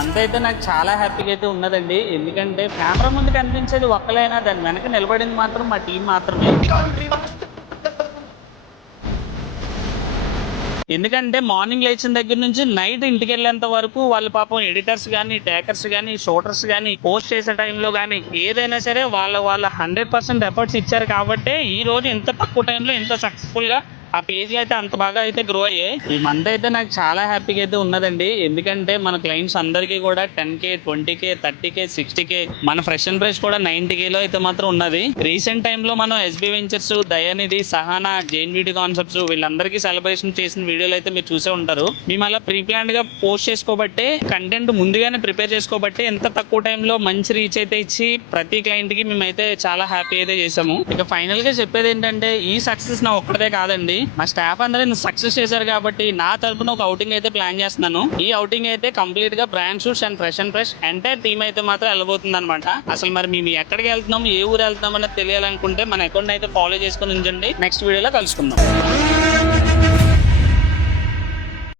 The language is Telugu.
మంత్ అయితే నాకు చాలా హ్యాపీగా అయితే ఉన్నదండి. ఎందుకంటే కెమెరా ముందు కనిపించేది ఒక్కలైనా దాని వెనక నిలబడింది మాత్రం మా టీం మాత్రమే. ఎందుకంటే మార్నింగ్ లేచిన దగ్గర నుంచి నైట్ ఇంటికి వెళ్ళేంత వరకు వాళ్ళు పాపం ఎడిటర్స్ కానీ, టేకర్స్ కానీ, షూటర్స్ కానీ, పోస్ట్ చేసే టైంలో కానీ ఏదైనా సరే వాళ్ళ 100% ఎఫర్ట్స్ ఇచ్చారు కాబట్టే ఈ రోజు ఇంత తక్కువ టైంలో ఇంత సక్సెస్ఫుల్ గా ఆ పేజ్ అయితే అంత బాగా అయితే గ్రో అయ్యాయి. ఈ మంత్ అయితే నాకు చాలా హ్యాపీగా అయితే ఉన్నదండి. ఎందుకంటే మన క్లయింట్స్ అందరికీ కూడా 10K, 20K, 30K, 60K, మన ఫ్రెష్ అండ్ ఫ్రెష్ కూడా 90K లో అయితే మాత్రం ఉన్నది. రీసెంట్ టైంలో మనం ఎస్బీ వెంచర్స్, దయానిధి, సహానా, జేఎన్విడి కాన్సెప్ట్స్ వీళ్ళందరికీ సెలబ్రేషన్ చేసిన వీడియోలు అయితే మీరు చూసే ఉంటారు. మేము అలా ప్రీ ప్లాన్డ్ గా పోస్ట్ చేసుకోబట్టే, కంటెంట్ ముందుగానే ప్రిపేర్ చేసుకోబట్టే ఎంత తక్కువ టైంలో మంచి రీచ్ అయితే ఇచ్చి ప్రతి క్లయింట్ కి మేమైతే చాలా హ్యాపీ అయితే చేసాము. ఇక ఫైనల్ గా చెప్పేది ఏంటంటే ఈ సక్సెస్ నా ఒక్కడే కాదండి, మా స్టాఫ్ అందరూ సక్సెస్ చేశారు కాబట్టి నా తరపున ఒక అవుటింగ్ అయితే ప్లాన్ చేస్తున్నాను. ఈ అవుటింగ్ అయితే కంప్లీట్ గా brand shoots and fresh entire team అయితే మాత్రం వెళ్ళబోతుంది అనమాట. అసలు మరి మేము ఎక్కడికి వెళ్తున్నాం, ఏ ఊరు వెళ్తున్నాం అనేది తెలియాలనుకుంటే మన అకౌంట్ అయితే ఫాలో చేసుకుని ఉంచండి. నెక్స్ట్ వీడియోలో కలుసుకుందాం.